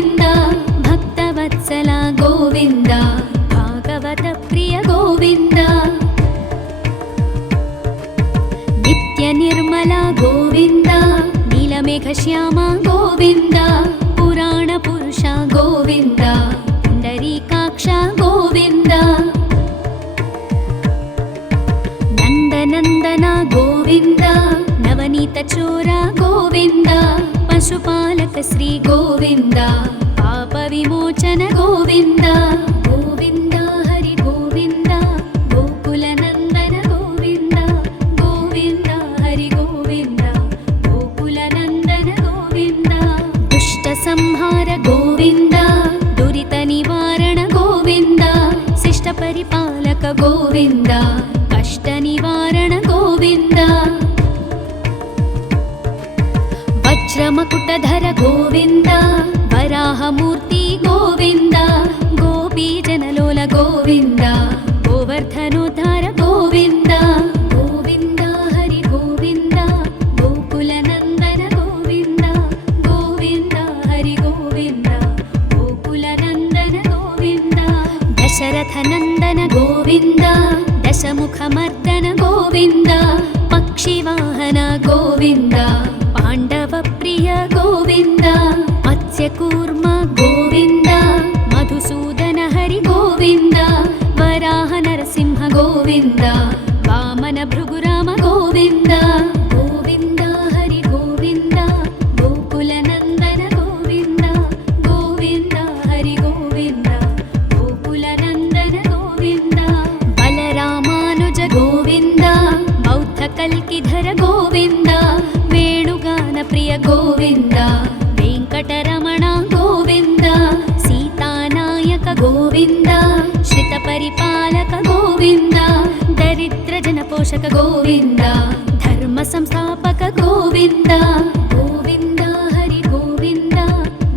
ಗೋವಿಂದ ಭಕ್ತವತ್ಸಲ ಗೋವಿಂದ ಭಾಗವತ ಪ್ರಿಯ ಗೋವಿಂದ ನಿತ್ಯ ನಿರ್ಮಲ ಗೋವಿಂದ ನೀಲಮೇಘ ಶ್ಯಾಮ ಗೋವಿಂದ ಪುರಾಣ ಪುರುಷ ಗೋವಿಂದ ಪುಂಡರೀಕಾಕ್ಷ ಗೋವಿಂದ ನಂದನಂದನ ಗೋವಿಂದ ನವನೀತ ಚೋರ ಗೋವಿಂದ ಪಶುಪಾಲಕ ಶ್ರೀ ಗೋವಿಂದ ಪಾಪ ವಿಮೋಚನ ಗೋವಿಂದ ಗೋವಿಂದ ಹರಿ ಗೋವಿಂದ ಗೋಕುಲ ನಂದನ ಗೋವಿಂದ ಗೋವಿಂದ ಹರಿ ಗೋವಿಂದ ಗೋಕುಲ ನಂದನ ಗೋವಿಂದ ದುಷ್ಟ ಸಂಹಾರ ಗೋವಿಂದ ದುರಿತ ನಿವಾರಣ ಗೋವಿಂದ ಶಿಷ್ಟ ಪರಿಪಾಲಕ ಗೋವಿಂದ ಕಷ್ಟ ನಿವಾರಣ ಗೋವಿಂದ ವಜ್ರಮಕುಟಧರ ಗೋವಿಂದ ವರಾಹಮೂರ್ತಿ ಗೋವಿಂದ ಗೋಪೀ ಜನಲೋಲ ಗೋವಿಂದ ಗೋವರ್ಧನೋದ್ಧಾರ ಗೋವಿಂದ ಗೋವಿಂದ ಹರಿ ಗೋವಿಂದ ಗೋಕುಲ ನಂದನ ಗೋವಿಂದ ಗೋವಿಂದ ಹರಿ ಗೋವಿಂದ ಗೋಕುಲ ನಂದನ ಗೋವಿಂದ ದಶರಥ ನಂದನ ಗೋವಿಂದ ದಶಮುಖ ಮರ್ದನ ಗೋವಿಂದ ಪಕ್ಷಿವಾಹನ ಗೋವಿಂದ ಪಾಂಡವ ಪ್ರಿಯ ಗೋವಿಂದ ಮತ್ಸ್ಯಕೂರ್ಮ ಗೋವಿಂದ ಮಧುಸೂದನ ಹರಿ ಗೋವಿಂದ ವರಾಹ ನರಸಿಂಹ ಗೋವಿಂದ ವಾಮನ ಭೃಗುರಾಮ ಗೋವಿಂದ ಗೋವಿಂದ ಹರಿ ಗೋವಿಂದ ಗೋಕುಲ ನಂದನ ಗೋವಿಂದ ಗೋವಿಂದ ಹರಿ ಗೋವಿಂದ ಗೋಕುಲ ನಂದನ ಗೋವಿಂದ ಬಲರಾಮಾನುಜ ಗೋವಿಂದ ಬೌದ್ಧ ಕಲ್ಕಿಧರ ಗೋವಿಂದ ವೇಣುಗಾನ ಪ್ರಿಯ ಗೋವಿಂದ ವೆಂಕಟರಮಣ ಗೋವಿಂದ ಸೀತಾನಾಯಕ ಗೋವಿಂದ ಶ್ರಿತ ಪರಿಪಾಲಕ ಗೋವಿಂದ ದರಿದ್ರ ಜನಪೋಷಕ ಗೋವಿಂದ ಧರ್ಮ ಸಂಸ್ಥಾಪಕ ಗೋವಿಂದ ಗೋವಿಂದ ಹರಿ ಗೋವಿಂದ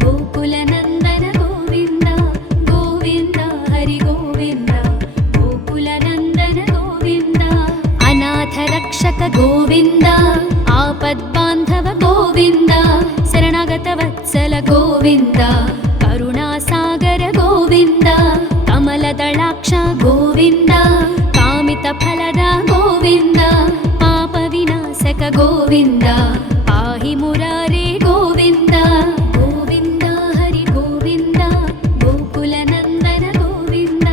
ಗೋಕುಲ ನಂದನ ಗೋವಿಂದ ಗೋವಿಂದ ಹರಿ ಗೋವಿಂದ ಗೋಕುಲ ನಂದನ ಗೋವಿಂದ ಅನಾಥ ರಕ್ಷಕ ಗೋವಿಂದ ಆಪದ್ಬಾಂಧವ ಗೋವಿಂದ ಶರಣಾಗತ ವತ್ಸಲ ಗೋವಿಂದ ಕರುಣಾಸಾಗರ ಗೋವಿಂದ ಕಮಲದಳಾಕ್ಷ ಗೋವಿಂದ ಕಾಮಿತ ಫಲದ ಗೋವಿಂದ ಪಾಪ ವಿನಾಶಕ ಗೋವಿಂದ ಪಾಹಿ ಮುರಾರೇ ಗೋವಿಂದ ಗೋವಿಂದ ಹರಿ ಗೋವಿಂದ ಗೋಕುಲ ನಂದನ ಗೋವಿಂದ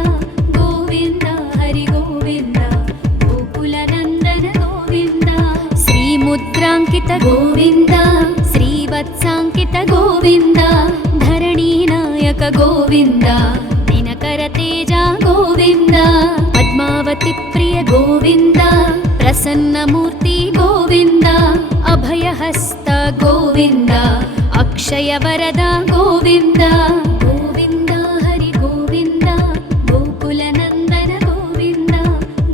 ಗೋವಿಂದ ಹರಿ ಗೋವಿಂದ ಗೋಕುಲ ನಂದನ ಗೋವಿಂದ ಶ್ರೀ ಮುದ್ರಾಂಕಿತ ಗೋವಿಂದ ಶ್ರೀವತ್ಸಾಂಕಿತ ಗೋವಿಂದ ಧರಣಿ ನಾಯಕ ಗೋವಿಂದ ದಿನಕರ ತೇಜ ಗೋವಿಂದ ಪದ್ಮಾವತಿ ಪ್ರಿಯ ಗೋವಿಂದ ಪ್ರಸನ್ನ ಮೂರ್ತಿ ಗೋವಿಂದ ಅಭಯಹಸ್ತ ಗೋವಿಂದ ಅಕ್ಷಯ ವರದ ಗೋವಿಂದ ಗೋವಿಂದ ಹರಿ ಗೋವಿಂದ ಗೋಕುಲ ನಂದನ ಗೋವಿಂದ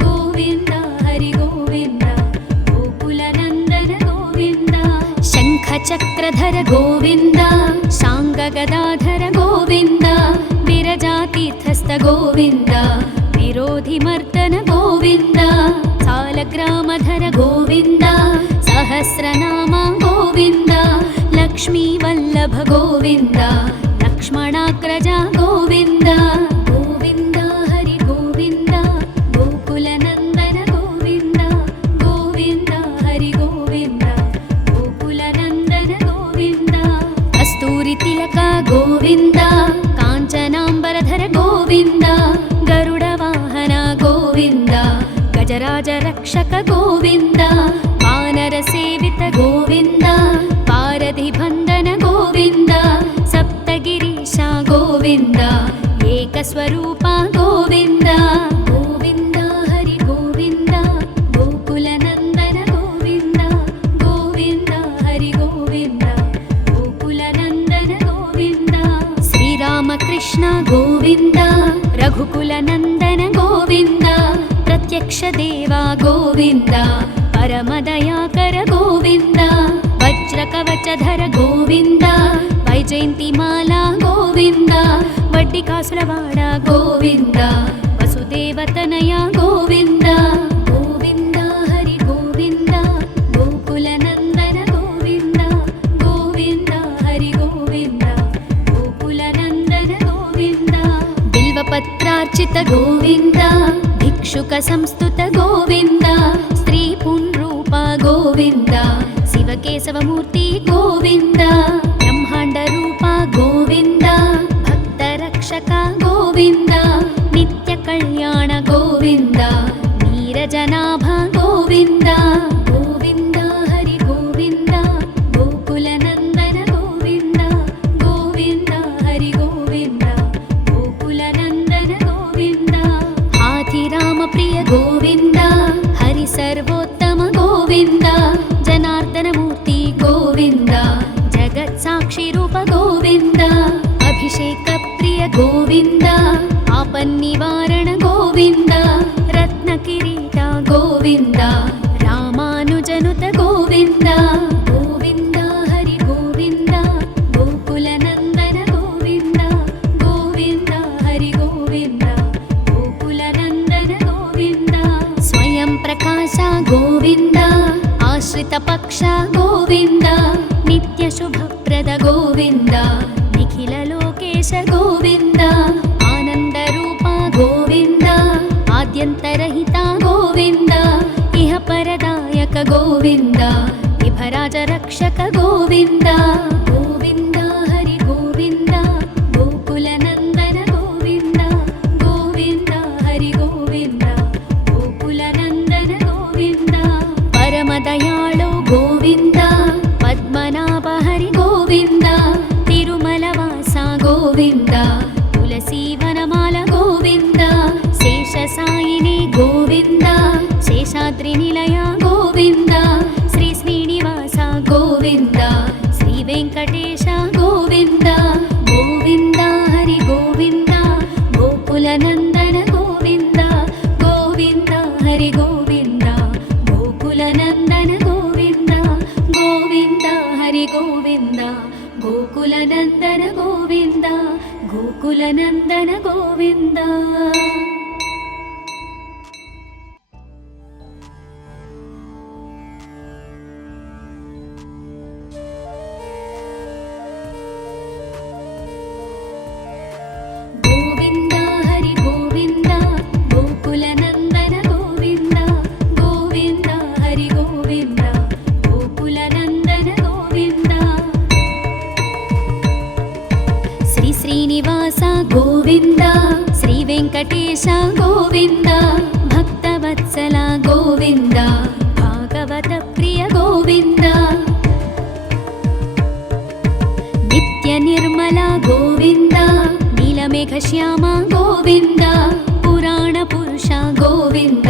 ಗೋವಿಂದ ಹರಿ ಗೋವಿಂದ ಗೋಕುಲ ನಂದನ ಗೋವಿಂದ ಶಂಖ ಚಕ್ರಧರ ಗೋವಿಂದ ಶಾಂಗ ಗದಾಧರ ಗೋವಿಂದ ವಿರಜಾತೀರ್ಥಸ್ಥ ಗೋವಿಂದ ವಿರೋಧಿ ಮರ್ದನ ಗೋವಿಂದ ಸಾಲಗ್ರಾಮಧರ ಗೋವಿಂದ ಸಹಸ್ರನಾಮ ಗೋವಿಂದ ಲಕ್ಷ್ಮೀ ವಲ್ಲಭ ಗೋವಿಂದ ಲಕ್ಷ್ಮಣಾಗ್ರಜ ಗೋವಿಂದ ಗೋವಿಂದ ಹರಿ ಗೋವಿಂದ ಗೋಕುಲ ನಂದನ ಗೋವಿಂದ ಗೋವಿಂದ ಹರಿ ಗೋವಿಂದ ಗೋಕುಲ ನಂದನ ಗೋವಿಂದ ಕಸ್ತೂರಿ ತಿಲಕ ಗೋವಿಂದ ಕಾಂಚನಾಂಬರಧರ ಗೋವಿಂದ ಗರುಡ ವಾಹನ ಗೋವಿಂದ ಗಜರಾಜ ರಕ್ಷಕ ಗೋವಿಂದ ವಾನರ ಸೇವಿತ ಗೋವಿಂದ ಪಾರಧಿ ಬಂಧನ ಗೋವಿಂದ ಸಪ್ತಗಿರೀಶ ಗೋವಿಂದ ಏಕಸ್ವರೂಪ ಗೋವಿಂದ ಗೋವಿಂದ ಹರಿ ಗೋವಿಂದ ಗೋಕುಲ ನಂದನ ಗೋವಿಂದ ಗೋವಿಂದ ಹರಿ ಗೋವಿಂದ ಗೋಕುಲ ನಂದನ ಗೋವಿಂದ ಶ್ರೀರಾಮಕೃಷ್ಣ ಗೋವಿಂದ ರಘುಕುಲ ನಂದನ ಗೋವಿಂದ ಪ್ರತ್ಯಕ್ಷ ದೇವ ಗೋವಿಂದ ಪರಮದಯಾಕರ ಗೋವಿಂದ ವಜ್ರ ಕವಚಧರ ಗೋವಿಂದ ವೈಜಯಂತಿ ಮಾಲಾ ಗೋವಿಂದ ವಡ್ಡಿ ಕಾಸುರವಾಡ ಗೋವಿಂದ ವಸುದೇವತನಯ ಗೋವಿಂದ ಗೋವಿಂದ ಹರಿ ಗೋವಿಂದ ಗೋಕುಲ ನಂದನ ಗೋವಿಂದ ಗೋವಿಂದ ಹರಿ ಗೋವಿಂದ ಗೋಕುಲ बिल्वपत्रार्चित गोविन्द भिक्षुकसंस्तुत गोविन्द स्त्रीपुंरूप गोविन्द शिवकेशवमूर्ति गोविन्द ब्रह्माण्डरूप गोविन्द भक्तरक्षक गोविन्द नित्यकल्याण गोविन्द नीरजनाभ गोविन्द गोविन्द हरि गोविन्द गोकुलनन्दन गोविन्द गोविन्द हरि गोविन्द गोकुलनन्दन गोविन्द हाथिरामप्रिय गोविन्द हरि सर्वोत्तम गोविन्द जनार्दनमूर्ति गोविन्द जगत्साक्षिरूप गोविन्द अभिषेकप्रिय गोविन्द आपन्निवारण गोविन्द रत्नकिरीट गोविन्द रामानुजनुत गोविन्द गोविन्द हरि गोविन्द गोकुलनन्दन गोविन्द गोविन्द हरि गोविन्द गोकुलनन्दन गोविन्द स्वयं प्रकाश गोविन्द आश्रितपक्ष गोविन्द नित्यशुभप्रद गोविन्द निखिललोकेश गोविन्द आनन्दरूप गोविन्द आद्यन्तरहिता गोविन्द इह परदायक गोविन्द विभराजरक्षक गोविन्द गोविन्द हरि गोविन्द गोकुलनन्दन गोविन्द गोविन्द हरि गोविन्द गोकुलनन्दन गोविन्द परमदयाळु गोविन्द पद्मनाभ हरि गोविन्द तिरुमलवास गोविन्द तुलसीवनमाल गोविन्द शेषसायिनी गोविन्द शेषाद्रिनिलय गोविन्द श्री श्रीनिवास गोविन्द श्रीवेङ्कटेश गोविन्द गोविन्द हरि गोविन्द गोकुलनन्दन गोविन्द गोविन्द हरि गोविन्द गोकुलनन्दन गोविन्द गोविन्द हरि गोविन्द गोकुलनन्दन गोविन्द गोकुलनन्दन गोविन्द गोविन्द हरि गोविन्द गोकुलनन्दन गोविन्द गोविन्द हरि गोविन्द गोकुलनन्दन गोविन्द श्री श्रीनिवास गोविन्द श्रीवेङ्कटेश गोविन्द भक्तवत्सल गोविन्द भागवतप्रिय गोविन्द नित्यनिर्मल गोविन्द नीलमेघश्याम गोविन्द पुराणपुरुष गोविन्द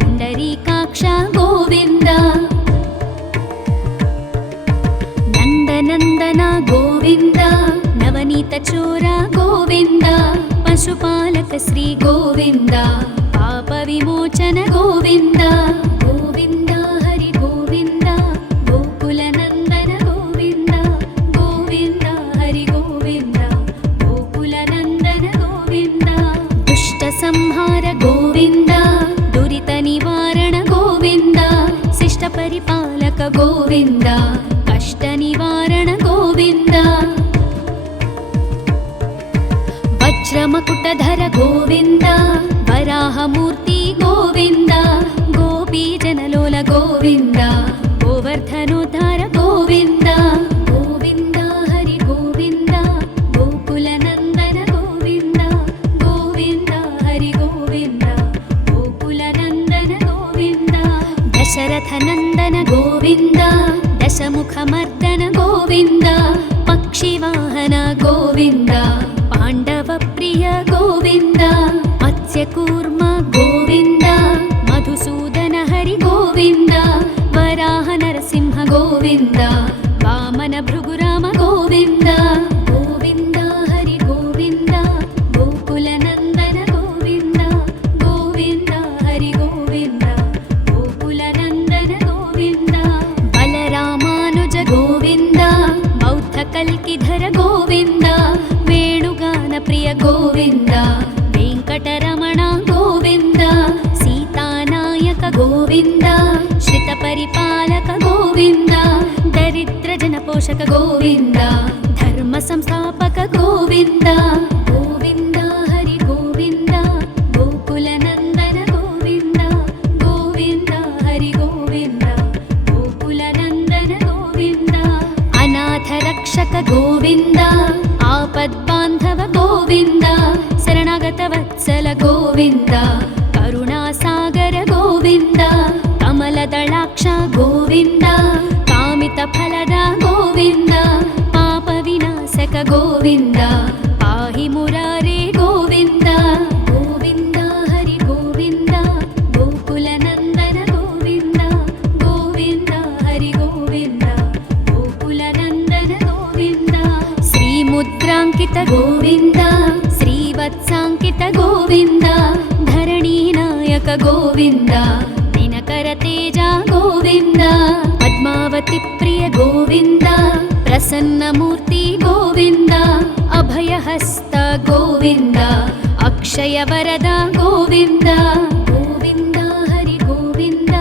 पुण्डरीकाक्ष गोविन्द नन्दनन्दन गोविन्द नवनीतचोर गोविन्द पशुपालक श्री गोविन्द पापविमोचन गोविन्द गोविन्द हरि गोविन्द गोकुलनन्दन गोविन्द गोविन्द हरि गोविन्द गोकुलनन्दन गोविन्द दुष्टसंहार गोविन्द दुरितनिवारण गोविन्द शिष्टपरिपालक गोविन्द कष्टनिवारण गोविन्द वज्रमकुटधर गोविन्द वराहमूर्ति गोविन्द गोपीजनलोल गोविन्द गोवर्धनोद्धार गोविन्द गोविन्द हरि गोविन्द गोकुलनन्दन गोविन्द गोविन्द हरि गोविन्द गोकुलनन्दन गोविन्द दशरथनन्दन गोविन्द दशमुखमर्दन गोविन्द पक्षिवाहन गोविन्द पाण्डवप्रिय गोविन्द मत्स्यकूर्म गोविन्द मधुसूदन हरि गोविन्द वराह नरसिंह गोविन्द वामन भृगुराम गोविन्द गोविन्द हरि गोविन्द गोकुलनन्दन गोविन्द गोविन्द हरि गोविन्द गोकुलनन्दन गोविन्द बलरामानुज गोविन्द बौद्धकल्किधर गोविन्द वेणुगानप्रिय गोविन्द वेङ्कटरमण गोविन्द सीतानायक गोविन्द श्रितपरिपालक गोविन्द दरिद्रजनपोषक गोविन्द धर्मसंस्थापक गोविन्द गोविन्द हरि गोविन्द ಗೋವಿಂದ ಕರುಣಾಸಾಗರ ಗೋವಿಂದ ಕಮಲದಳಾಕ್ಷ ಗೋವಿಂದ ಕಾಮಿತ ಫಲದ ಗೋವಿಂದ ಪಾಪ ವಿನಾಶಕ ಗೋವಿಂದ ಪಾಹಿ ಮುರಾರೇ ಗೋವಿಂದ ಗೋವಿಂದ ಹರಿ ಗೋವಿಂದ ಗೋಕುಲ ನಂದನ ಗೋವಿಂದ ಗೋವಿಂದ ಹರಿ ಗೋವಿಂದ ಗೋಕುಲ ನಂದನ ಗೋವಿಂದ ಶ್ರೀ ಮುದ್ರಾಂಕಿತ ಗೋವಿಂದ ಶ್ರೀವತ್ಸಾಂಕಿತ ಗೋವಿಂದ ಧರಣಿ ನಾಯಕ ಗೋವಿಂದ ದಿನಕರ ತೇಜ ಗೋವಿಂದ ಪದ್ಮಾವತಿ ಪ್ರಿಯ ಗೋವಿಂದ ಪ್ರಸನ್ನ ಮೂರ್ತಿ ಗೋವಿಂದ ಅಭಯಹಸ್ತ ಗೋವಿಂದ ಅಕ್ಷಯ ವರದ ಗೋವಿಂದ ಗೋವಿಂದ ಹರಿ ಗೋವಿಂದ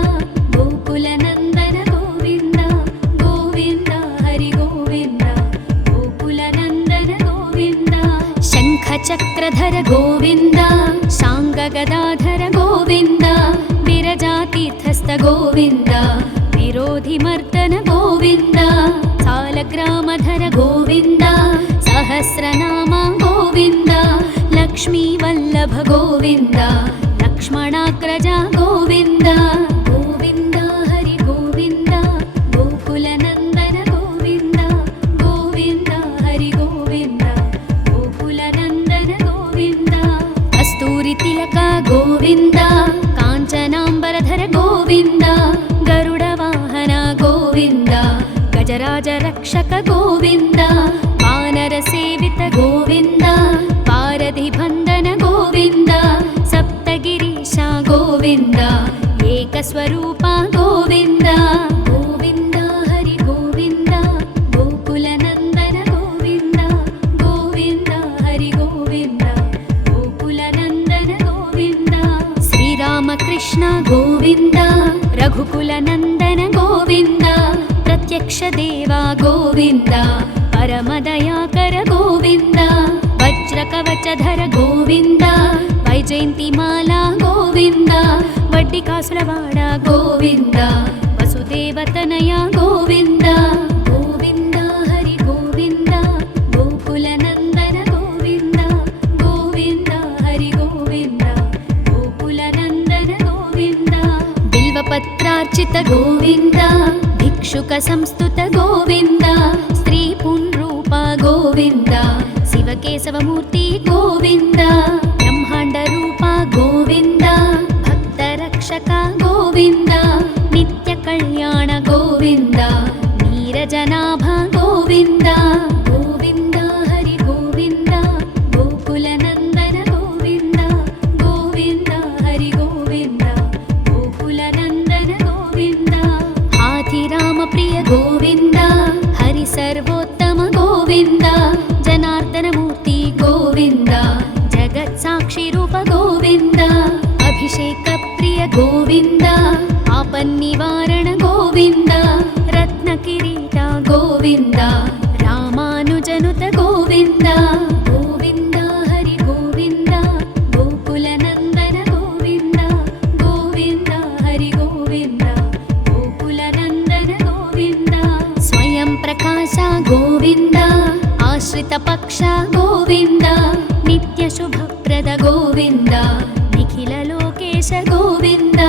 ಗೋಕುಲ ನಂದನ ಗೋವಿಂದ ಗೋವಿಂದ ಹರಿ ಗೋವಿಂದ ಗೋಕುಲ ನಂದನ ಗೋವಿಂದ ಶಂಖ ಚಕ್ರಧರ ಗೋವಿಂದ ಶಾಂಗ ಗದಾಧರ ಗೋವಿಂದ ವಿರಜಾತೀರ್ಥಸ್ಥ ಗೋವಿಂದ ವಿರೋಧಿ ಮರ್ದನ ಗೋವಿಂದ ಸಾಲಗ್ರಾಮಧರ ಗೋವಿಂದ ಸಹಸ್ರನಾಮ ಗೋವಿಂದ ಲಕ್ಷ್ಮೀ ವಲ್ಲಭ ಗೋವಿಂದ ಲಕ್ಷ್ಮಣಾಗ್ರಜ ಗೋವಿಂದ ಗೋವಿಂದ ಹರಿ ಗೋವಿಂದ ಗೋಕುಲ ನಂದನ ಗೋವಿಂದ ಗೋವಿಂದ ಹರಿ ಗೋವಿಂದ ಗೋಕುಲ ನಂದನ ಗೋವಿಂದ ಕಸ್ತೂರಿ ತಿಲಕ ಗೋವಿಂದ ಕಾಂಚನಾಂಬರಧರ ಗೋವಿಂದ ಗರುಡ ವಾಹನ ಗೋವಿಂದ ಗಜರಾಜ ರಕ್ಷಕ ಗೋವಿಂದ ವಾನರ ಸೇವಿತ ಗೋವಿಂದ ಪಾರಧಿ ಬಂಧನ ಗೋವಿಂದ ಸಪ್ತಗಿರೀಶ ಗೋವಿಂದ ಏಕಸ್ವರೂಪ ಗೋವಿಂದ ಗೋವಿಂದ ಹರಿ ಗೋವಿಂದ ಗೋಕುಲ ನಂದನ ಗೋವಿಂದ ಗೋವಿಂದ ಹರಿ ಗೋವಿಂದ ಗೋಕುಲ ನಂದನ ಗೋವಿಂದ ಶ್ರೀರಾಮಕೃಷ್ಣ ಗೋವಿಂದ ರಘುಕುಲ ನಂದನ ಗೋವಿಂದ ಪ್ರತ್ಯಕ್ಷ ದೇವ ಗೋವಿಂದ ಪರಮದಯಾಕರ ಗೋವಿಂದ ವಜ್ರ ಕವಚಧರ ಗೋವಿಂದ ವೈಜಯಂತಿ ಮಾಲಾ ಗೋವಿಂದ ವಡ್ಡಿ ಕಾಸುರವಾಡ ಗೋವಿಂದ ವಸುದೇವತನಯ ಗೋವಿಂದ ಗೋವಿಂದ ಹರಿ ಗೋವಿಂದ ಗೋಕುಲ ನಂದನ ಗೋವಿಂದ ಗೋವಿಂದ ಹರಿ ಗೋವಿಂದ ಗೋಕುಲ ನಂದನ ಗೋವಿಂದ ಬಿಲ್ವಪತ್ರಾರ್ಚಿತ ಗೋವಿಂದ ಭಿಕ್ಷುಕ ಸಂಸ್ತುತ ಗೋವಿಂದ ಸ್ತ್ರೀ ಪುಂರೂಪ ಗೋವಿಂದ ಶಿವಕೇಶವ ಮೂರ್ತಿ ಗೋವಿಂದ ಬ್ರಹ್ಮಾಂಡ ರೂಪ ಗೋವಿಂದ ಭಕ್ತ ರಕ್ಷಕ ಗೋವಿಂದ ನಿತ್ಯ ಕಲ್ಯಾಣ ಗೋವಿಂದ ನೀರಜನಾಭ ಗೋವಿಂದ ಗೋವಿಂದ ಹರಿ ಗೋವಿಂದ ಗೋಕುಲ ನಂದನ ಗೋವಿಂದ ಗೋವಿಂದ ಹರಿ ಗೋವಿಂದ ಗೋಕುಲ ನಂದನ ಗೋವಿಂದ ಹಾಥಿರಾಮ ಪ್ರಿಯ ಗೋವಿಂದ ಹರಿ ಸರ್ವೋತ್ತಮ ಗೋವಿಂದ ಜನಾರ್ದನ ಮೂರ್ತಿ ಗೋವಿಂದ ಜಗತ್ ಸಾಕ್ಷಿ ರೂಪ ಗೋವಿಂದ ಅಭಿಷೇಕ ಪ್ರಿಯ ಗೋವಿಂದ ಆಪನ್ನಿವಾರಣ ಗೋವಿಂದ ರತ್ನ ಕಿರೀಟ ಗೋವಿಂದ ರಾಮಾನುಜನುತ ಗೋವಿಂದ ಗೋವಿಂದ ಹರಿ ಗೋವಿಂದ ಗೋಕುಲ ನಂದನ ಗೋವಿಂದ ಗೋವಿಂದ ಹರಿ ಗೋವಿಂದ ಗೋಕುಲ ನಂದನ ಗೋವಿಂದ ಸ್ವಯಂ ಪ್ರಕಾಶ ಗೋವಿಂದ ಆಶ್ರಿತ ಪಕ್ಷ ಗೋವಿಂದ ನಿತ್ಯ ಶುಭಪ್ರದ ಗೋವಿಂದ ನಿಖಿಲ ಲೋಕೇಶ ಗೋವಿಂದ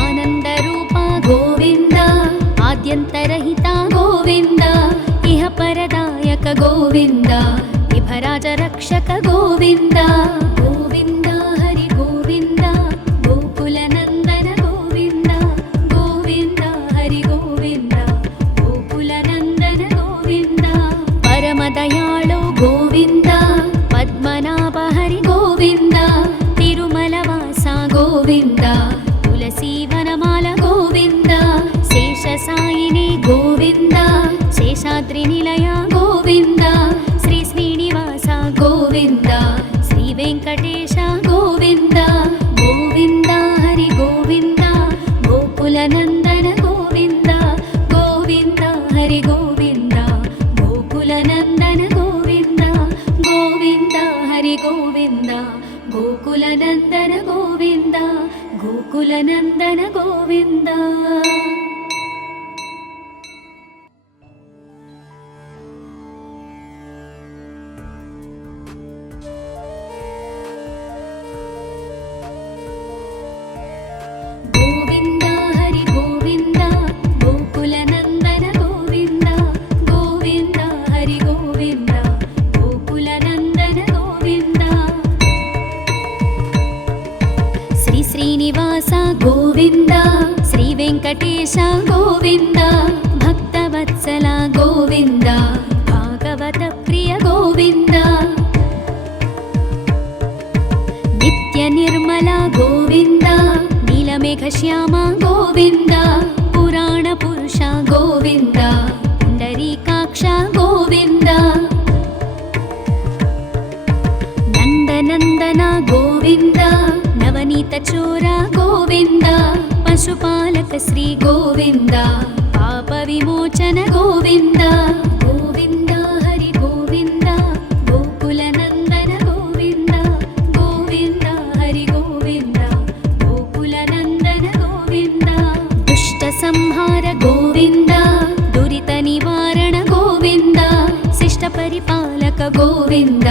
ಆನಂದ ರೂಪ ಗೋವಿಂದ ಆದ್ಯಂತರಹಿತ ಗೋವಿಂದ ಇಹ ಪರದಾಯಕ ಗೋವಿಂದ ವಿಭರಾಜ ರಕ್ಷಕ ಗೋವಿಂದ ಗೋವಿಂದ ಹರಿ ಗೋವಿಂದ ಗೋಕುಲ ನಂದನ ಗೋವಿಂದ ಗೋವಿಂದ ಹರಿ ಗೋವಿಂದ ಗೋಕುಲ ನಂದನ ಗೋವಿಂದ ಪರಮ ದಯಾಳು ಗೋವಿಂದ ಪದ್ಮನಾಭ ಹರಿ ಗೋವಿಂದ ತಿರುಮಲ ವಾಸ ಗೋವಿಂದ ತುಳಸಿ ವನಮಾಲ ಗೋವಿಂದ ಶೇಷ ಸಾಯಿನಿ ಗೋವಿಂದ ಶೇಷಾದ್ರಿ ನಿಲಯ ಗೋವಿಂದ ಶ್ರೀ ಶ್ರೀನಿವಾಸ ಗೋವಿಂದ ಶ್ರೀ ವೆಂಕಟೇಶ ಗೋವಿಂದ ಗೋವಿಂದ ಹರಿ ಗೋವಿಂದ ಗೋಕುಲ ನಂದನ ಗೋವಿಂದ ಗೋವಿಂದ ಹರಿ ಗೋವಿಂದ ಗೋಕುಲ ನಂದನ ಗೋವಿಂದ ಗೋವಿಂದ ಹರಿ ಗೋವಿಂದ ಗೋಕುಲ ನಂದನ ಗೋವಿಂದ ಗೋಕುಲ ನಂದನ ಗೋವಿಂದ. गोविन्द श्रीवेङ्कटेश गोविन्द भक्तवत्सल गोविन्द भागवत प्रिय गोविन्द नित्य निर्मल गोविन्द नीलमेघश्याम गोविन्द पुराण पुरुष गोविन्द पुण्डरीकाक्ष गोविन्द नन्दनन्दन गोविन्द नवनीत चोर गोविन्द पशुपालक श्री गोविन्द पाप विमोचन गोविन्द गोविन्द हरि गोविन्द गोकुल नन्दन गोविन्द गोविन्द हरि गोविन्द गोकुल नन्दन गोविन्द दुष्ट संहार गोविन्द दुरित निवारण गोविन्द शिष्ट परिपालक गोविन्द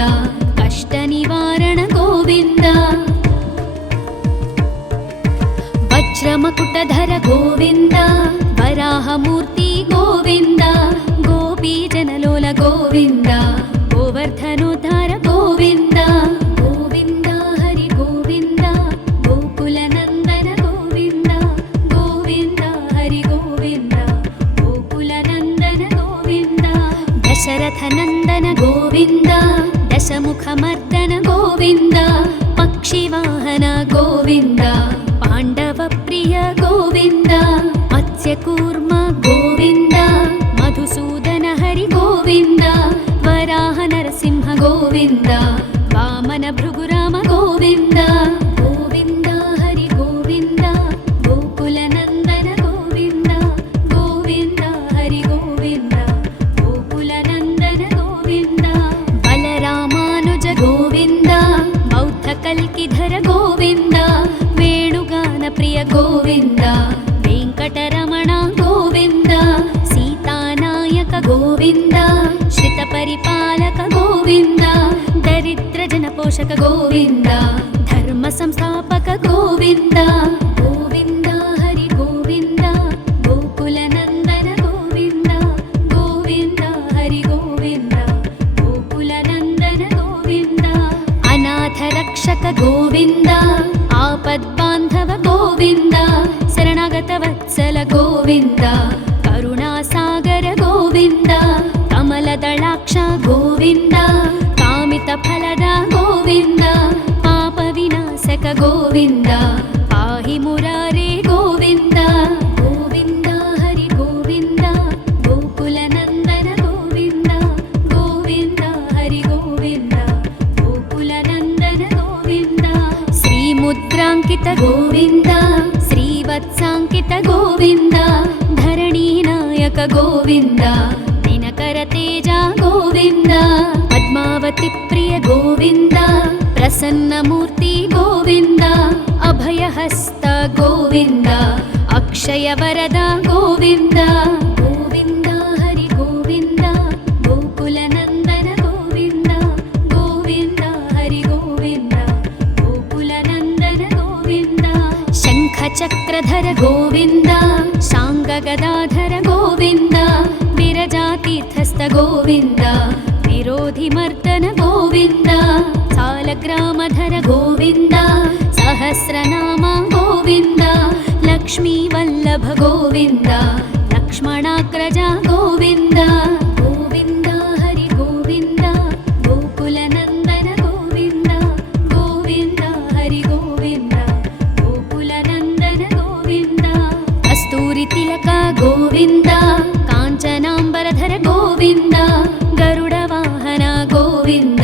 कष्ट निवारण गोविन्द वज्रमकुटधर गोविन्द वराहमूर्ति गोविन्द गोपीजनलोल गोविन्द गोवर्धनोद्धार गोविन्द गोविन्द हरि गोविन्द गोकुलनन्दन गोविन्द गोविन्द हरि गोविन्द गोकुलनन्दन गोविन्द दशरथनन्दन गोविन्द दशमुखमर्दन गोविन्द पक्षिवाहन गोविन्द पाण्डवप्रिय गोविन्द मत्स्यकूर्म गोविन्द मधुसूदन हरि गोविन्द वराह नरसिंह गोविन्द वामन भृगुराम गोविन्द गोविन्द हरि गोविन्द गोकुलनन्दन गोविन्द गोविन्द हरि गोविन्द गोकुलनन्दन गोविन्द बलरामानुज गोविन्द बौद्धकल्किधर गोविन्द वेणुगान प्रिय गोविन्द वेङ्कटरमण गोविन्द सीतानायक गोविन्द श्रितपरिपालक गोविन्द दरिद्रजनपोषक गोविन्द धर्मसंस्थापक गोविन्द गोविन्द हरि गोविन्द गोकुलनन्दन गोविन्द गोविन्द हरि गोविन्द गोकुलनन्दन गोविन्द अनाथरक्षक गोविन्द आपद्बान्धव गोविन्द शरणागतवत्सल गोविन्द करुणासागर गोविन्द कमलदलाक्ष गोविन्द कामितफलद गोविन्द पापविनाशक गोविन्द पाहि मुरारे गोविन्द गोविन्द हरि गोविन्द गोकुलनन्दन गोविन्द गोविन्द हरि गोविन्द गोकुलनन्दन गोविन्द श्रीमुद्राङ्कित गोविन्द श्रीवत्साङ्कित गोविन्द धरणीनायक गोविन्द दिनकरतेज गोविन्द पद्मावती प्रिय गोविन्द प्रसन्नमूर्ति गोविन्द अभयहस्त गोविन्द अक्षयवरद गोविन्द गोविन्द हरि गोविन्द गोकुलनन्दन गोविन्द गोविन्द हरि गोविन्द गोकुलनन्दन गोविन्द शङ्खचक्रधर गोविन्द शाङ्गगदाधर गोविन्द विरजातीर्थस्थ गोविन्द विरोधिमर्दन गोविन्द सालग्रामधर गोविन्द सहस्रनाम गोविन्द लक्ष्मीवल्लभ गोविन्द लक्ष्मणाग्रज गोविन्द गोविन्द हरि गोविन्द गोकुलनन्दन गोविन्द गोविन्द हरि गोविन्द गोकुलनन्दन गोविन्द कस्तूरितिलक गोविन्द काञ्चनाम्बरधर गोविन्द गरुडवाहन गोविन्द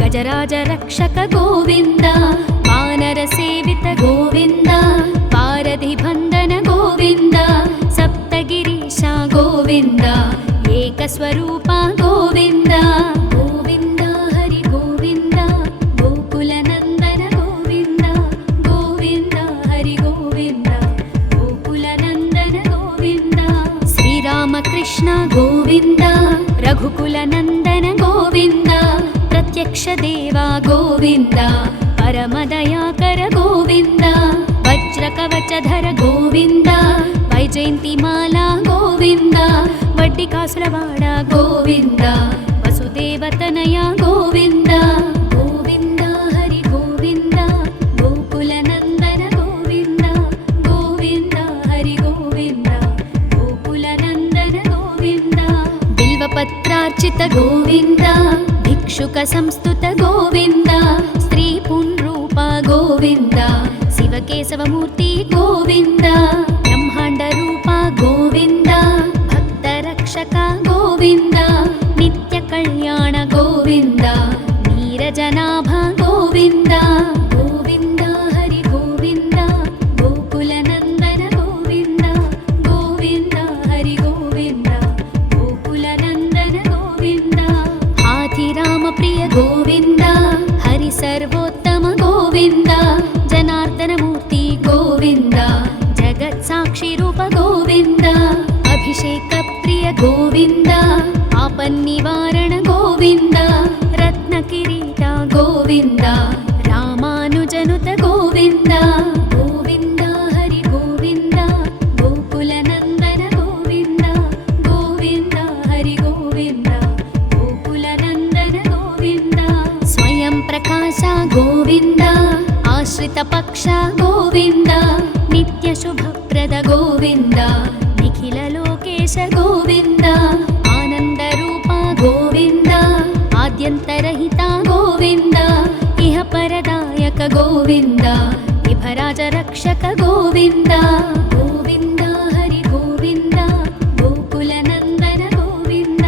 गजराज रक्षक गोविन्द वानरसेवित गोविन्द पारधिबन्धन गोविन्द सप्तगिरीश गोविन्द एकस्वरूप गोविन्द गोविन्द हरि गोविन्द गोकुलनन्दन गोविन्द गोविन्द हरि गोविन्द गोकुलनन्दन गोविन्द श्रीरामकृष्ण गोविन्द रघुकुलनन्दन गोविन्द प्रत्यक्ष देवा गोविन्द परमदयाकर गोविन्द वज्रकवचधर गोविन्द वैजयन्तिमाला गोविन्द वड्डिकासुरवाड गोविन्द वसुदेवतनय गोविन्द गोविन्द हरि गोविन्द गोकुलनन्दन गोविन्द गोविन्द भिक्षुक गोविन्द भिक्षुक संस्तुत गोविन्द स्त्री पुंरूप गोविन्द शिवकेशवमूर्ति गोविन्द ब्रह्माण्ड रूप गोविन्द भक्तरक्षक गोविन्द नित्य कल्याण गोविन्द नीरजनाभ गोविन्द गोविन्द हरि गोविन्द गोकुलनन्दन गोविन्द गोविन्द हरि गोविन्द गोकुलनन्दन गोविन्द हाथिराम प्रिय गोविन्द हरि सर्वोत्तम गोविन्द जनार्दनमूर्ति गोविन्द जगत्साक्षि रूप गोविन्द अभिषेक प्रिय गोविन्द आपन्निवारण गोविन्द रत्नकिरीट गोविन्द रामानुजनुत गोविन्द गोविन्द हरि गोविन्द गोकुलनन्दन गोविन्द गोविन्द हरि गोविन्द गोकुलनन्दन गोविन्द स्वयं प्रकाश गोविन्द आश्रित पक्ष गोविन्द नित्य शुभप्रद गोविन्द निखिल लोकेश गोविन्द आनंद रूप गोविन्द आद्यन्तरहित गोविन्द इह परदायक गोविन्द इभराज रक्षक गोविन्द गोविन्द हरि गोविन्द गोकुलनन्दन गोविन्द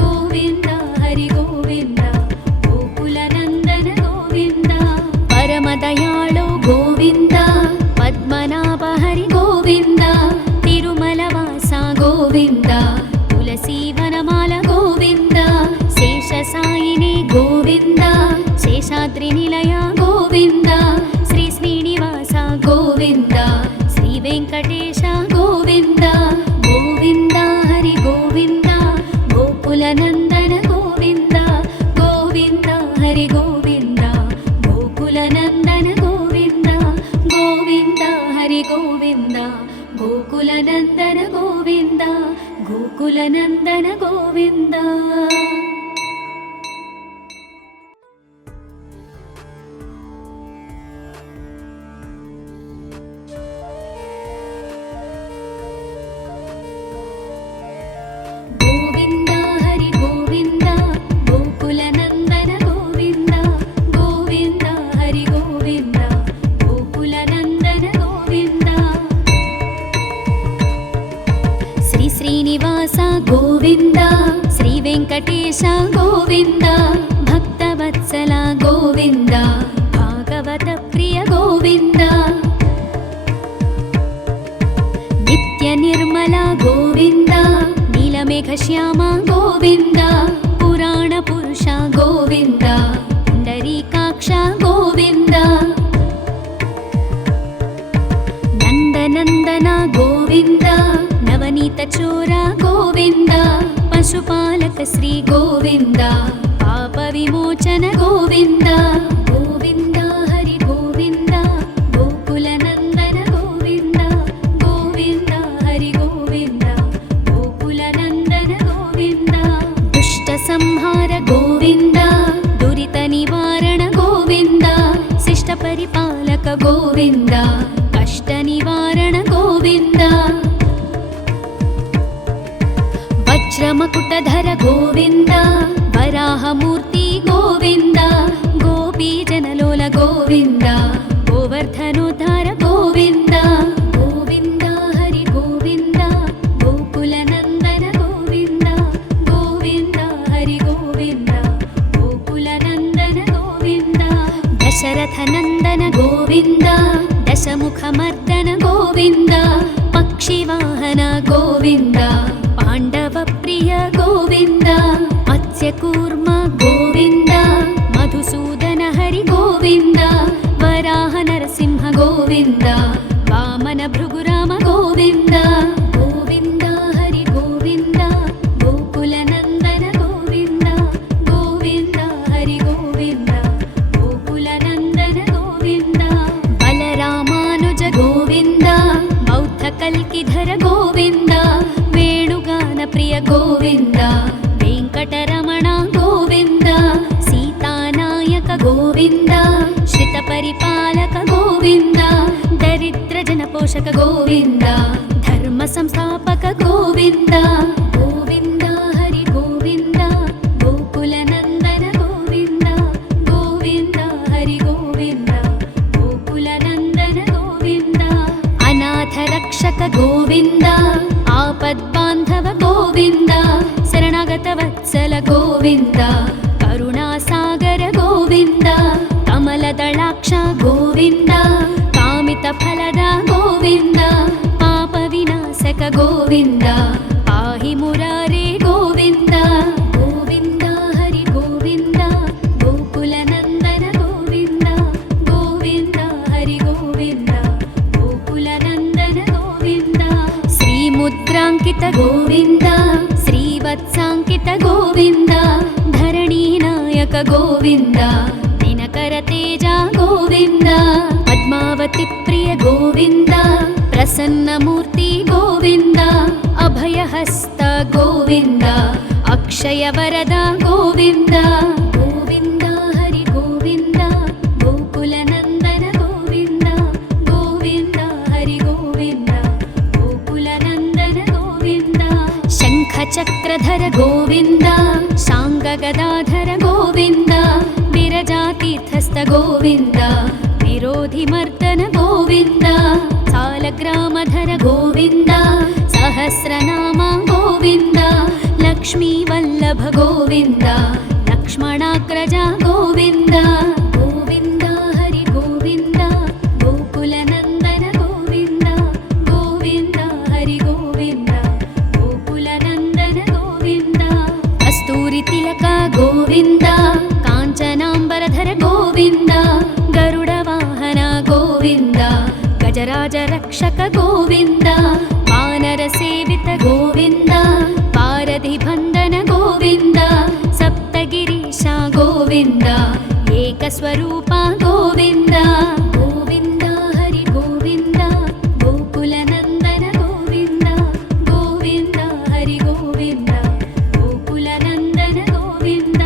गोविन्द हरि गोविन्द गोकुलनन्दन गोविन्द परमदयाळु गोविन्द पद्मनाभ हरि गोविन्द तिरुमलवास गोविन्द तुलसीवनमाल गोविन्द शेषसायिनी गोविन्द शेषाद्रिनिलय गोविन्द श्री श्रीनिवास गोविन्द श्री वेङ्कटेश गोविन्द गोविन्द हरि गोविन्द गोकुलनन्दन गोविन्द गोविन्द हरि गोविन्द गोकुलनन्दन गोविन्द गोविन्द हरि गोविन्द गोकुलनन्दन गोविन्द गोकुलनन्दन गोविन्द गोविन्द हरि गोविन्द गोकुलनन्दन गोविन्द गोविन्द हरि गोविन्द गोकुलनन्दन गोविन्द श्री श्रीनिवास गोविन्द श्री वेङ्कटेश गोविन्द भक्तवत्सल गोविन्द भागवत प्रिय गोविन्द नित्य निर्मल गोविन्द नीलमेघश्याम गोविन्द पुराण पुरुष गोविन्द पुण्डरीकाक्ष गोविन्द नन्दनन्दन गोविन्द नवनीत चोर गोविन्द पशुपालक श्री गोविन्द पाप विमोचन गोविन्द गोविन्द हरि गोविन्द गोकुलनन्दन गोविन्द गोविन्द हरि गोविन्द गोकुलनन्दन गोविन्द दुष्ट संहार गोविन्द दुरित निवारण गोविन्द शिष्ट परिपालक गोविन्द कष्ट निवारण गोविन्द वज्रमकुटधर गोविन्द वराहमूर्ति गोविन्द गोपीजनलोल गोविन्द गोवर्धनोद्धार गोविन्द गोविन्द हरि गोविन्द गोकुलनन्दन गोविन्द गोविन्द हरि गोविन्द गोकुलनन्दन गोविन्द दशरथनन्दन गोविन्द दशमुखमर्दन गोविन्द पक्षिवाहन गोविन्द पाण्डवप्रिय गोविन्द मत्स्यकूर्म गोविन्द मधुसूदन हरि गोविन्द वराह नरसिंह गोविन्द वामन भृगुराम गोविन्द गोविन्द हरि गोविन्द गोकुलनन्दन गोविन्द गोविन्द हरि गोविन्द गोकुलनन्दन गोविन्द बलरामानुज गोविन्द बौद्धकल्किधर गोविन्द वेणुगान प्रिय गोविन्द वेङ्कटरमण गोविन्द सीतानायक गोविन्द श्रितपरिपालक गोविन्द दरिद्रजनपोषक गोविन्द धर्मसंस्थापक गोविन्द गोविन्द हरि गोविन्द ಗೋವಿಂದ ಆಪದ್ಬಾಂಧವ ಗೋವಿಂದ ಶರಣಾಗತ ವತ್ಸಲ ಗೋವಿಂದ ಕರುಣಾಸಾಗರ ಗೋವಿಂದ ಕಮಲದಳಾಕ್ಷ ಗೋವಿಂದ ಕಾಮಿತ ಫಲದ ಗೋವಿಂದ ಪಾಪ ವಿನಾಶಕ ಗೋವಿಂದ ಪಾಹಿ ಮುರಾರೇ ಗೋವಿಂದ ಗೋವಿಂದ ಹರಿ ಗೋವಿಂದ ಗೋಕುಲ ನಂದನ ಗೋವಿಂದ ಗೋವಿಂದ ಹರಿ ಗೋವಿಂದ ಗೋಕುಲ ನಂದನ ಗೋವಿಂದ ಶ್ರೀ ಮುದ್ರಾಂಕಿತ ಗೋವಿಂದ ಶ್ರೀವತ್ಸಾಂಕಿತ ಗೋವಿಂದ ಧರಣಿ ನಾಯಕ ಗೋವಿಂದ ದಿನಕರ ತೇಜ ಗೋವಿಂದ ಪದ್ಮಾವತಿ ಪ್ರಿಯ ಗೋವಿಂದ ಪ್ರಸನ್ನ ಮೂರ್ತಿ ಗೋವಿಂದ ಅಭಯಹಸ್ತ ಗೋವಿಂದ ಅಕ್ಷಯ ವರದ ಗೋವಿಂದ ಗೋವಿಂದ ಹರಿ ಗೋವಿಂದ ಗೋಕುಲ ನಂದನ ಗೋವಿಂದ ಗೋವಿಂದ ಹರಿ ಗೋವಿಂದ ಗೋಕುಲ ನಂದನ ಗೋವಿಂದ ಶಂಖ ಚಕ್ರಧರ ಗೋವಿಂದ ಶಾಂಗ ಗದಾಧರ ಗೋವಿಂದ ವಿರಜಾತೀರ್ಥಸ್ಥ ಗೋವಿಂದ ವಿರೋಧಿ ಮರ್ದನ ಗೋವಿಂದ ಸಾಲಗ್ರಾಮಧರ ಗೋವಿಂದ ಸಹಸ್ರನಾಮ ಗೋವಿಂದ ಲಕ್ಷ್ಮೀ ವಲ್ಲಭ ಗೋವಿಂದ ಲಕ್ಷ್ಮಣಾಗ್ರಜ ಗೋವಿಂದ ಗೋವಿಂದ ಹರಿ ಗೋವಿಂದ ಗೋಕುಲ ನಂದನ ಗೋವಿಂದ ಗೋವಿಂದ ಹರಿ ಗೋವಿಂದ ಗೋಕುಲ ನಂದನ ಗೋವಿಂದ ಕಸ್ತೂರಿ ತಿಲಕ ಗೋವಿಂದ ಕಾಂಚನಾಂಬರಧರ ಗೋವಿಂದ ಗರುಡ ವಾಹನ ಗೋವಿಂದ ಗಜರಾಜ ರಕ್ಷಕ ಗೋವಿಂದ ವಾನರ ಸೇವಿತ ಗೋವಿಂದ ಪಾರಧಿ ಬಂಧನ ಗೋವಿಂದ ಸಪ್ತಗಿರೀಶ ಗೋವಿಂದ ಏಕಸ್ವರೂಪ ಗೋವಿಂದ ಗೋವಿಂದ ಹರಿ ಗೋವಿಂದ ಗೋಕುಲ ನಂದನ ಗೋವಿಂದ ಗೋವಿಂದ ಹರಿ ಗೋವಿಂದ ಗೋಕುಲ ನಂದನ ಗೋವಿಂದ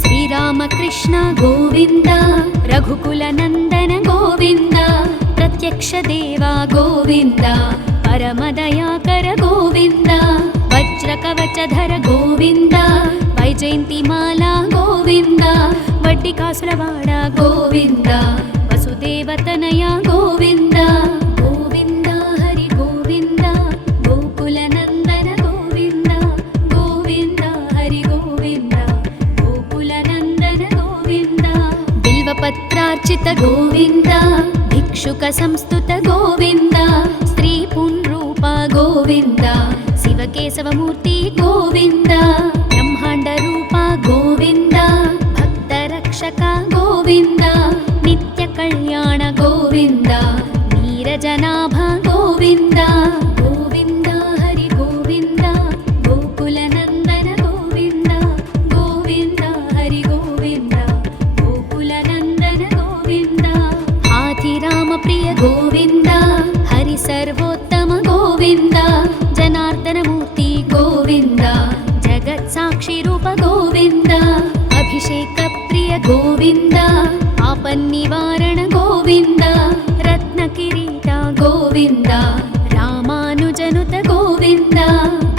ಶ್ರೀರಾಮಕೃಷ್ಣ ಗೋವಿಂದ ರಘುಕುಲ ನಂದನ ಗೋವಿಂದ ಪ್ರತ್ಯಕ್ಷ ದೇವ ಗೋವಿಂದ ಪರಮದಯಾಕರ ಗೋವಿಂದ ವಜ್ರ ಕವಚಧರ ಗೋವಿಂದ ವೈಜಯಂತಿ ಮಾಲಾ ಗೋವಿಂದ ವಡ್ಡಿ ಕಾಸುರವಾಡ ಗೋವಿಂದ ವಸುದೇವತನಯ ಗೋವಿಂದ ಗೋವಿಂದ ಹರಿ ಗೋವಿಂದ ಗೋಕುಲ ನಂದನ ಗೋವಿಂದ ಗೋವಿಂದ ಹರಿ ಗೋವಿಂದ ಗೋಕುಲ ನಂದನ ಗೋವಿಂದ ಬಿಲ್ವಪತ್ರಾರ್ಚಿತ ಗೋವಿಂದ ಭಿಕ್ಷುಕ ಸಂಸ್ತುತ ಗೋವಿಂದ ಸ್ತ್ರೀ ಪುಂರೂಪ ಗೋವಿಂದ ಶಿವಕೇಶವ ಮೂರ್ತಿ ಗೋವಿಂದ ಬ್ರಹ್ಮಾಂಡ ರೂಪ ಗೋವಿಂದ ಭಕ್ತ ರಕ್ಷಕ ಗೋವಿಂದ ನಿತ್ಯ ಕಲ್ಯಾಣ ಗೋವಿಂದ ನೀರಜನಾಭ ಗೋವಿಂದ ಗೋವಿಂದ ಹರಿ ಗೋವಿಂದ ಗೋಕುಲ ನಂದನ ಗೋವಿಂದ ಗೋವಿಂದ ಹರಿ ಗೋವಿಂದ ಗೋಕುಲ ನಂದನ ಗೋವಿಂದ ಹಾಥಿರಾಮ ಪ್ರಿಯ ಗೋವಿಂದ ಹರಿ ಸರ್ವೋತ್ತಮ ಗೋವಿಂದ ಜನಾರ್ದನ ಮೂರ್ತಿ ಗೋವಿಂದ ಜಗತ್ ಸಾಕ್ಷಿ ರೂಪ ಗೋವಿಂದ ಅಭಿಷೇಕ ಪ್ರಿಯ ಗೋವಿಂದ ಆಪನ್ನಿವಾರಣ ಗೋವಿಂದ ರತ್ನ ಕಿರೀಟ ಗೋವಿಂದ ರಾಮಾನುಜನುತ ಗೋವಿಂದ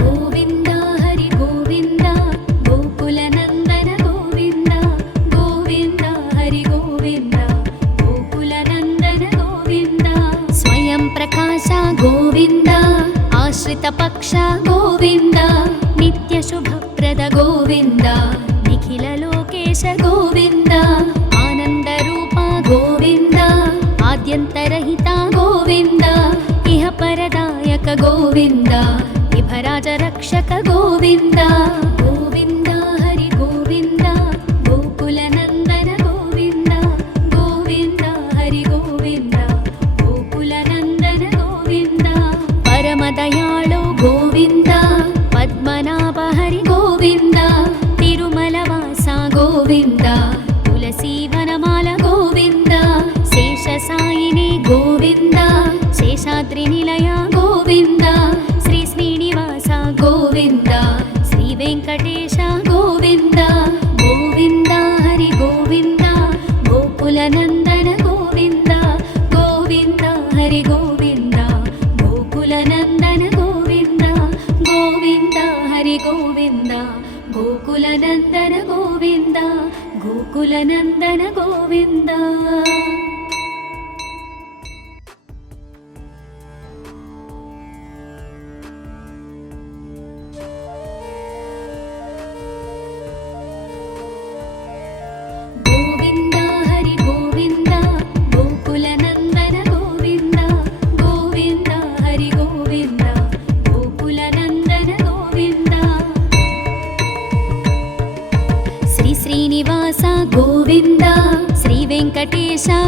ಗೋವಿಂದ ಹರಿ ಗೋವಿಂದ ಗೋಕುಲ ನಂದನ ಗೋವಿಂದ ಗೋವಿಂದ ಹರಿ ಗೋವಿಂದ ಗೋಕುಲ ನಂದನ ಗೋವಿಂದ ಸ್ವಯಂ ಪ್ರಕಾಶ ಗೋವಿಂದ ಆಶ್ರಿತ ಪಕ್ಷ ಗೋವಿಂದ ನಿತ್ಯ ಶುಭಪ್ರದ ಗೋವಿಂದ ನಿಖಿಲ ಲೋಕೇಶ ಗೋವಿಂದ ಆನಂದ ರೂಪ ಗೋವಿಂದ ಆದ್ಯಂತರಹಿತ ಗೋವಿಂದ ಇಹ ಪರದಾಯಕ ಗೋವಿಂದ ವಿಭರಾಜ ರಕ್ಷಕ ಗೋವಿಂದ ಗೋವಿಂದ ಹರಿ ಗೋವಿಂದ ಗೋಕುಲ ನಂದನ ಗೋವಿಂದ ಗೋವಿಂದ ಹರಿ ಗೋವಿಂದ ಗೋಕುಲ ನಂದನ ಗೋವಿಂದ ಪರಮ ದಯಾಳು ಗೋವಿಂದ ಪದ್ಮನಾಭ ಹರಿ ಗೋವಿಂದ ತಿರುಮಲವಾಸ ಗೋವಿಂದ ತುಳಸಿ ವನಮಾಲ ಗೋವಿಂದ ಶೇಷ ಸಾಯಿನಿ ಗೋವಿಂದ ಶೇಷಾದ್ರಿ ನಿಲಯ ಗೋವಿಂದ ಶ್ರೀ ಶ್ರೀನಿವಾಸ ಗೋವಿಂದ ಶ್ರೀ ವೆಂಕಟ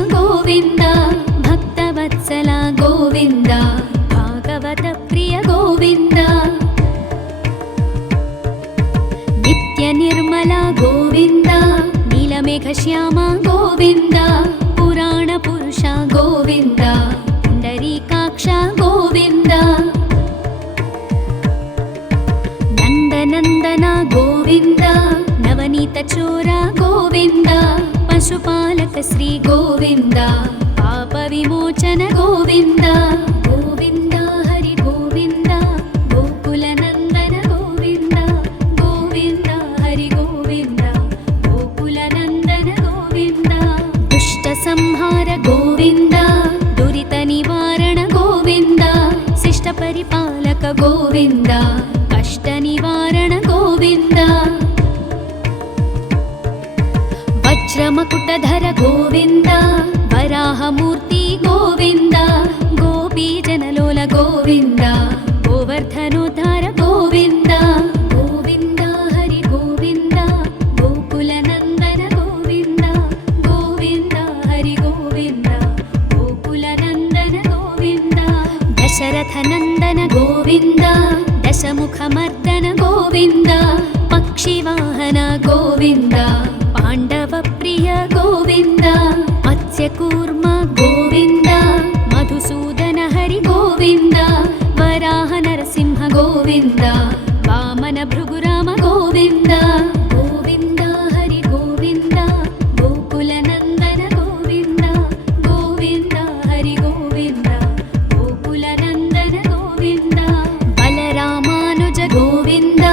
ಗೋವಿಂದ ಭಕ್ತವತ್ಸಲ ಗೋವಿಂದ ಭಾಗವತ ಪ್ರಿಯ ಗೋವಿಂದ ನಿತ್ಯ ನಿರ್ಮಲ ಗೋವಿಂದ ನೀಲಮೇಘ ಶ್ಯಾಮ ಗೋವಿಂದ ಪುರಾಣ ಪುರುಷ ಗೋವಿಂದ ಪುಂಡರೀಕಾಕ್ಷ ಗೋವಿಂದ ನಂದನಂದನ ಗೋವಿಂದ ನವನೀತ ಚೋರ ಗೋವಿಂದ ಪಶುಪಾಲಕ ಶ್ರೀ ಗೋವಿಂದ ಪಾಪ ವಿಮೋಚನ ಗೋವಿಂದ ಗೋವಿಂದ ಹರಿ ಗೋವಿಂದ ಗೋಕುಲ ನಂದನ ಗೋವಿಂದ ಗೋವಿಂದ ಹರಿ ಗೋವಿಂದ ಗೋಕುಲ ನಂದನ ಗೋವಿಂದ ದುಷ್ಟ ಸಂಹಾರ ಗೋವಿಂದ ದುರಿತ ನಿವಾರಣ ಗೋವಿಂದ ಶಿಷ್ಟ ಪರಿಪಾಲಕ ಗೋವಿಂದ ಕಷ್ಟ ನಿವಾರಣ ಗೋವಿಂದ ವಜ್ರಮಕುಟಧರ ಗೋವಿಂದ ವರಾಹಮೂರ್ತಿ ಗೋವಿಂದ ಗೋಪಿ ಜನಲೋಲ ಗೋವಿಂದ ಗೋವರ್ಧನೋದ್ಧಾರ ಗೋವಿಂದ ಗೋವಿಂದ ಹರಿ ಗೋವಿಂದ ಗೋಕುಲ ನಂದನ ಗೋವಿಂದ ಗೋವಿಂದ ಹರಿ ಗೋವಿಂದ ಗೋಕುಲ ನಂದನ ಗೋವಿಂದ ದಶರಥ ನಂದನ ಗೋವಿಂದ ದಶಮುಖ ಮರ್ದನ ಗೋವಿಂದ ಪಕ್ಷಿವಾಹನ ಗೋವಿಂದ ಪಾಂಡವ ಪ್ರಿಯ ಗೋವಿಂದ ಮತ್ಸ್ಯಕೂರ್ಮ ಗೋವಿಂದ ಮಧುಸೂದನ ಹರಿ ಗೋವಿಂದ ವರಾಹ ನರಸಿಂಹ ಗೋವಿಂದ ವಾಮನ ಭೃಗುರಾಮ ಗೋವಿಂದ ಗೋವಿಂದ ಹರಿ ಗೋವಿಂದ ಗೋಕುಲ ನಂದನ ಗೋವಿಂದ ಗೋವಿಂದ ಹರಿ ಗೋವಿಂದ ಗೋಕುಲ ನಂದನ ಗೋವಿಂದ ಬಲರಾಮಾನುಜ ಗೋವಿಂದ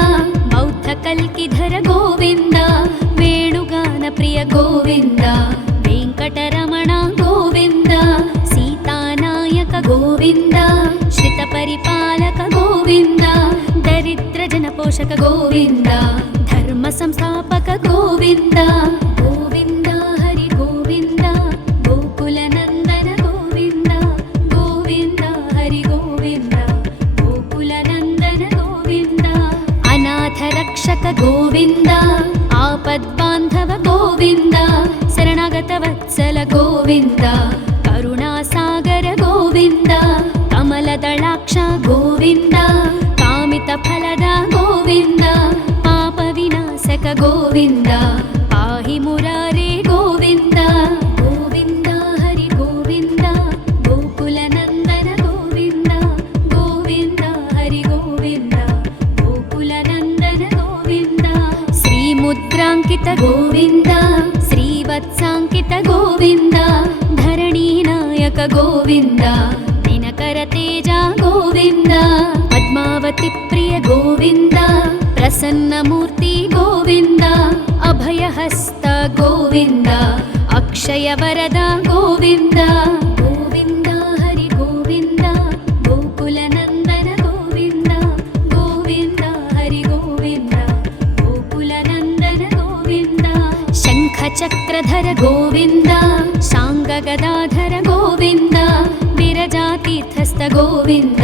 ಬೌದ್ಧ ಕಲ್ಕಿಧರ ಗೋವಿಂದ ವೇಣುಗಾನ ಪ್ರಿಯ ಗೋವಿಂದ ವೆಂಕಟರಮಣ ಗೋವಿಂದ ಸೀತಾನಾಯಕ ಗೋವಿಂದ ಶ್ರಿತ ಪರಿಪಾಲಕ ಗೋವಿಂದ ದರಿದ್ರ ಜನಪೋಷಕ ಗೋವಿಂದ ಧರ್ಮ ಸಂಸ್ಥಾಪಕ ಗೋವಿಂದ ಗೋವಿಂದ ಹರಿ ಗೋವಿಂದ ಗೋಕುಲ ನಂದನ ಗೋವಿಂದ ಗೋವಿಂದ ಹರಿ ಗೋವಿಂದ ಗೋಕುಲ ನಂದನ ಗೋವಿಂದ ಅನಾಥ ರಕ್ಷಕ ಗೋವಿಂದ ಆಪದ್ಬಾಂಧವ ಗೋವಿಂದ ಶರಣಾಗತ ವತ್ಸಲ ಗೋವಿಂದ ಕರುಣಾಸಾಗರ ಗೋವಿಂದ ಕಮಲದಳಾಕ್ಷ ಗೋವಿಂದ ಕಾಮಿತ ಫಲದ ಗೋವಿಂದ ಪಾಪ ವಿನಾಶಕ ಗೋವಿಂದ ಪಾಹಿ ಮುರಾರೇ ಗೋವಿಂದ ಗೋವಿಂದ ಹರಿ ಗೋವಿಂದ ಗೋಕುಲ ನಂದನ ಗೋವಿಂದ ಗೋವಿಂದ ಹರಿ ಗೋವಿಂದ ಗೋಕುಲ ನಂದನ ಗೋವಿಂದ ಶ್ರೀ ಮುದ್ರಾಂಕಿತ ಗೋವಿಂದ ಶ್ರೀವತ್ಸಾಂಕಿತ ಗೋವಿಂದ ಧರಣಿ ನಾಯಕ ಗೋವಿಂದ ದಿನಕರ ತೇಜ ಗೋವಿಂದ ಪದ್ಮಾವತಿ ಪ್ರಿಯ ಗೋವಿಂದ ಪ್ರಸನ್ನ ಮೂರ್ತಿ ಗೋವಿಂದ ಅಭಯಹಸ್ತ ಗೋವಿಂದ ಅಕ್ಷಯ ವರದ ಗೋವಿಂದ ಗೋವಿಂದ ಹರಿ ಗೋವಿಂದ ಗೋಕುಲ ನಂದನ ಗೋವಿಂದ ಗೋವಿಂದ ಹರಿ ಗೋವಿಂದ ಗೋಕುಲ ನಂದನ ಗೋವಿಂದ ಶಂಖ ಚಕ್ರಧರ ಗೋವಿಂದ ಶಾಂಗ ಗದಾಧರ ಗೋವಿಂದ ವಿರಜಾತೀರ್ಥಸ್ಥ ಗೋವಿಂದ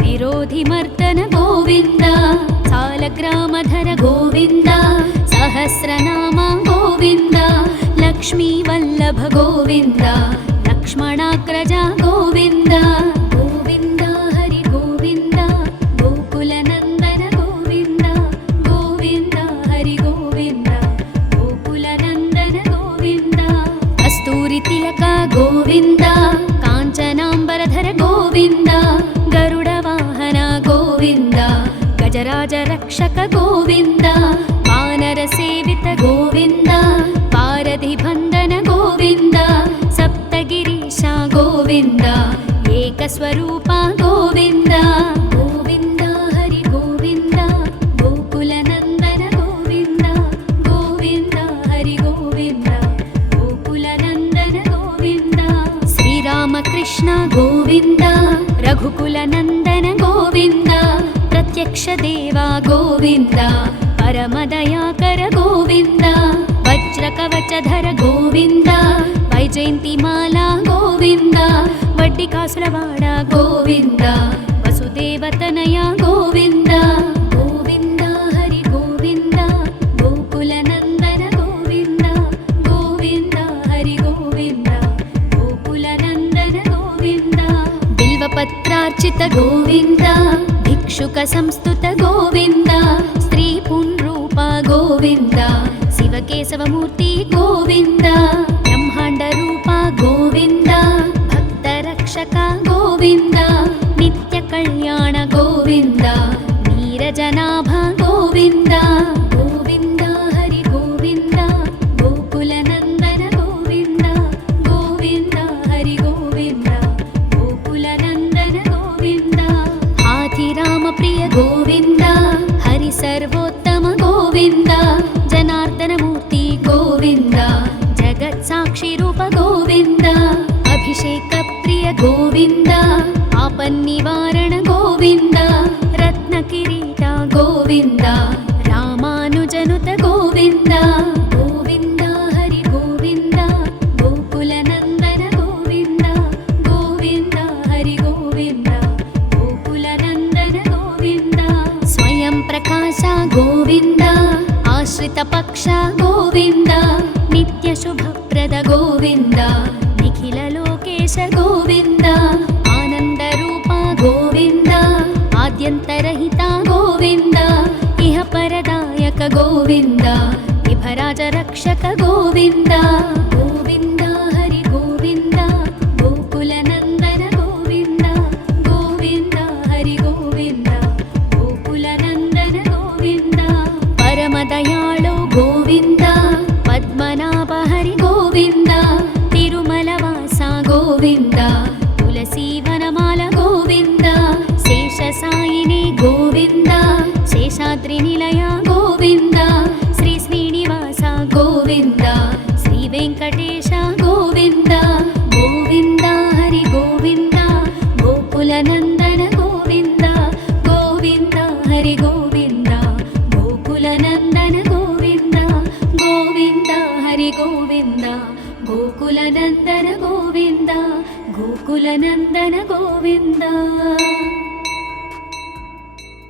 ವಿರೋಧಿ ಮರ್ದನ ಗೋವಿಂದ ಸಾಲಗ್ರಾಮಧರ ಗೋವಿಂದ ಸಹಸ್ರನಾಮ ಗೋವಿಂದ ಲಕ್ಷ್ಮೀ ವಲ್ಲಭ ಗೋವಿಂದ ಲಕ್ಷ್ಮಣಾಗ್ರಜ ಗೋವಿಂದ ಗೋವಿಂದ ಹರಿ ಗೋವಿಂದ ಗೋಕುಲ ನಂದನ ಗೋವಿಂದ ಗೋವಿಂದ ಹರಿ ಗೋವಿಂದ ಗೋಕುಲ ನಂದನ ಗೋವಿಂದ ಕಸ್ತೂರಿ ತಿಲಕ ಗೋವಿಂದ ಕಾಂಚನಾಂಬರಧರ ಗೋವಿಂದ ಗರುಡ ವಾಹನ ಗೋವಿಂದ ಗಜರಾಜ ರಕ್ಷಕ ಗೋವಿಂದ ವಾನರ ಸೇವಿತ ಗೋವಿಂದ ಪಾರಧಿ ಬಂಧನ ಗೋವಿಂದ ಸಪ್ತಗಿರೀಶ ಗೋವಿಂದ ಏಕಸ್ವರೂಪ ಗೋವಿಂದ ಗೋವಿಂದ ಹರಿ ಗೋವಿಂದ ಗೋಕುಲ ನಂದನ ಗೋವಿಂದ ಗೋವಿಂದ ಹರಿ ಗೋವಿಂದ ಗೋಕುಲ ನಂದನ ಗೋವಿಂದ ಶ್ರೀರಾಮಕೃಷ್ಣ ಗೋವಿಂದ ರಘುಕುಲ ನಂದನ ಗೋವಿಂದ ಪ್ರತ್ಯಕ್ಷ ದೇವ ಗೋವಿಂದ ಪರಮದಯಾಕರ ಗೋವಿಂದ ವಜ್ರ ಕವಚಧರ ಗೋವಿಂದ ವೈಜಯಂತಿ ಮಾಲಾ ಗೋವಿಂದ ವಡ್ಡಿ ಕಾಸುರವಾಡ ಗೋವಿಂದ ವಸುದೇವತನಯ ಗೋವಿಂದ ಗೋವಿಂದ ಹರಿ ಗೋವಿಂದ ಗೋಕುಲ ನಂದನ ಗೋವಿಂದ ಗೋವಿಂದ ಹರಿ ಗೋವಿಂದ బిల్వపత్రార్చిత గోవింద భిక్షుక సంస్తుత గోవింద స్త్రీ పుంరూప గోవింద శివకేశవమూర్తి గోవింద బ్రహ్మాండ రూప గోవింద భక్త రక్షక గోవింద నిత్య కళ్యాణ గోవింద నీరజనాభ గోవింద గోవింద హరి గోవింద గోకుల నందన గోవింద గోవింద హరి గోవింద గోకుల నందన గోవింద ఆదిరామ ప్రియ గోవింద హరి సర్వోత్తమ గోవింద జనార్దన మూర్తి గోవింద జగత్ సాక్షి రూప గోవింద అభిషేక ప్రియ గోవింద ఆపన్నివారణ గోవింద రత్న కిరీట గోవింద రామానుజనుత గోవింద గోవింద హరి గోవింద గోకుల నందన గోవింద గోవింద హరి గోవింద గోకుల నందన గోవింద స్వయం ప్రకాశ గోవింద ఆశ్రిత పక్ష గోవింద నిత్య శుభప్రద గోవింద నిఖిల లోకేశ గోవింద ఆనంద రూప గోవింద ఆద్యంతరహిత గోవింద ఇహ పరదాయక గోవింద విభరాజ రక్షక గోవింద గోవింద హరి గోవింద గోకుల నందన గోవింద గోవింద హరి గోవింద గోకుల నందన గోవింద పరమ దయాళో గోవింద పద్మనాభ హరి గోవింద తిరుమల వాస గోవింద తులసీ వనమాల గోవింద శేష సాయిని గోవింద శేషాద్రి నిలయ గోవింద శ్రీ శ్రీనివాస గోవింద శ్రీ వెంకటేశ గోవింద గోవింద హరి గోవింద గోకుల నందన గోవింద గోవింద హరి గోవింద గోకుల నందన గోవింద గోవింద హరి గోవింద గోకుల నందన గోవింద గోకుల నందన గోవింద